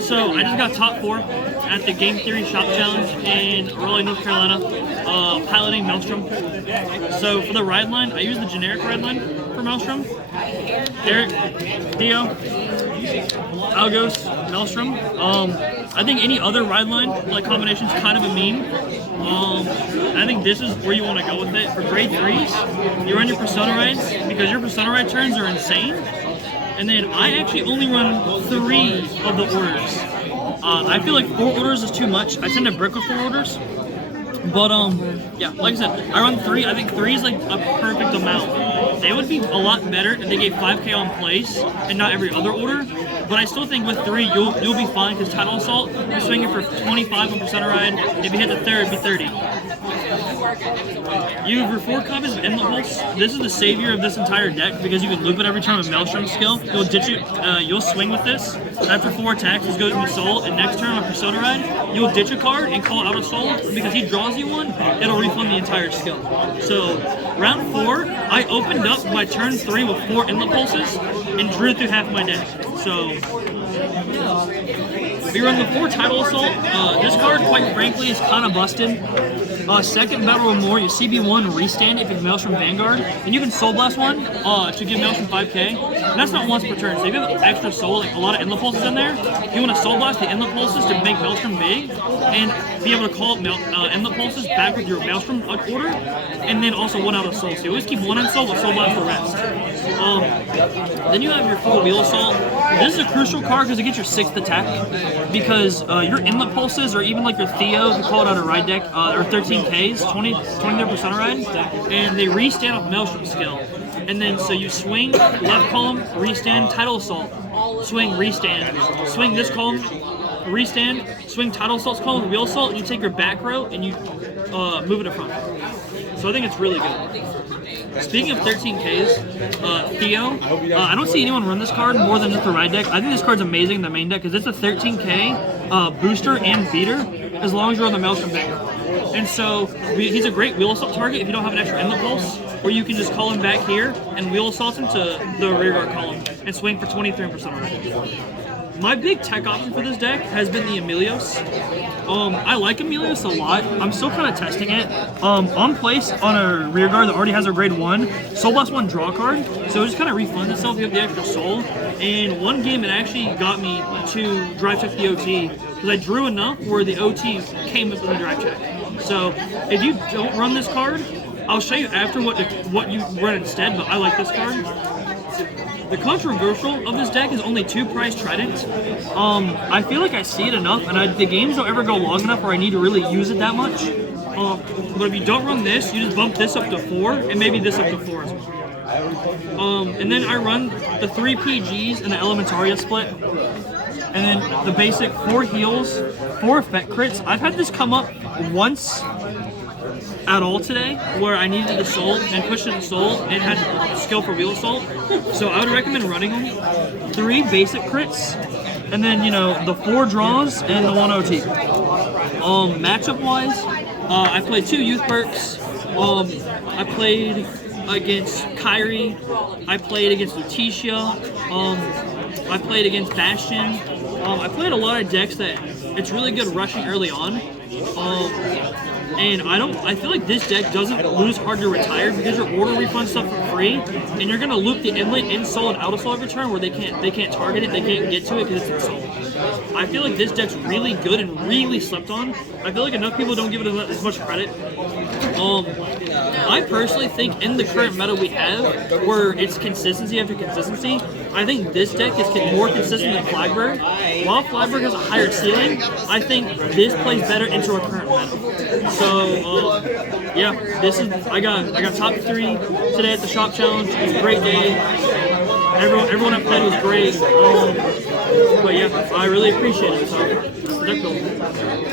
So I just got top 4 at the Game Theory Shop Challenge in Raleigh, North Carolina, piloting Maelstrom. So for the ride line, I use the generic ride line for Maelstrom. Eric, Theo, Algos, Maelstrom. I think any other ride line like combination is kind of a meme. I think this is where you want to go with it. For grade 3s, you run your Persona rides because your Persona ride turns are insane. And then I actually only run 3 of the orders. I feel like 4 orders is too much. I tend to brick with 4 orders. But yeah, like I said, I run 3. I think 3 is like a perfect amount. They would be a lot better if they gave 5K on place and not every other order. But I still think with 3, you'll be fine because Tidal Assault, you're swinging for 25 on Persona Ride. If you hit the 3rd, it'd be 30. You have your 4 copies of Inlet Pulse. This is the savior of this entire deck because you can loop it every time with Maelstrom skill. You'll ditch it. You'll swing with this. After 4 attacks, this goes into Soul, and next turn on Persona Ride, you'll ditch a card and call out a Soul because he draws you one. It'll refund the entire skill. So round 4, I opened up my turn 3 with 4 Inlet Pulses and drew through half my deck. So we run the 4 Tidal Assault. This card, quite frankly, is kind of busted. Second Battle of More, you CB1 restand if you have Maelstrom Vanguard, and you can Soul Blast one to give Maelstrom 5K. And that's not once per turn, so if you have extra Soul, like a lot of Inlet Pulses in there, you want to Soul Blast the Inlet Pulses to make Maelstrom big, and be able to call Inlet Pulses back with your Maelstrom order, and then also 1 out of Soul. So you always keep 1 in Soul, but Soul Blast the rest. Then you have your 4 Wheel Assault. This is a crucial card because it gets your 6th attack, because your Inlet Pulses, or even like your Theo, if you call it out a ride deck, or 13Ks, 20 their Persona Ride, and they restand off Maelstrom skill. And then so you swing, left column, restand, Tidal Assault, swing, restand, swing this column, restand, swing Tidal Assault's column, Wheel Assault, and you take your back row and you move it to front. So I think it's really good. Speaking of 13Ks, Theo, I don't see anyone run this card more than just the ride deck. I think this card's amazing in the main deck because it's a 13K booster and beater as long as you're on the Maelstrom Vanguard. And so he's a great Wheel Assault target if you don't have an extra Inlet Pulse, or you can just call him back here and Wheel Assault him to the rear guard column and swing for 23 in Persona Ride. My big tech option for this deck has been the Emilios. I like Emilios a lot. I'm still kind of testing it. On place on a rear guard that already has a grade 1, Soul Blast 1 draw card, so it just kind of refunds itself if you have the extra Soul. And one game it actually got me to drive check the OT, because I drew enough where the OT came with the drive check. So if you don't run this card, I'll show you after what you run instead, but I like this card. The controversial of this deck is only 2 prize Trident. I feel like I see it enough, and the games don't ever go long enough where I need to really use it that much. But if you don't run this, you just bump this up to 4, and maybe this up to 4 as well. And then I run the 3 PGs and the Elementaria split. And then the basic 4 heals, 4 effect crits. I've had this come up once at all today, where I needed the Soul and pushed it to Soul and had skill for Wheel Assault. So I would recommend running them. 3 basic crits, and then, you know, the 4 draws and the 1 OT. Matchup wise, I played 2 youth perks. I played against Kyrie. I played against Lutetia. I played against Bastion. I played a lot of decks that it's really good rushing early on. And I feel like this deck doesn't lose hard to retire because your order refunds stuff for free, and you're gonna loop the inlet in Soul and out of Soul every turn where they can't target it, they can't get to it because it's in Soul. I feel like this deck's really good and really slept on. I feel like enough people don't give it as much credit. I personally think in the current meta we have, where it's consistency after consistency, I think this deck is more consistent than Flagberg. While Flagberg has a higher ceiling, I think this plays better into our current meta. So yeah, I got top 3 today at the shop challenge. It was a great day. Everyone I played was great. But yeah, I really appreciate it. So deck building.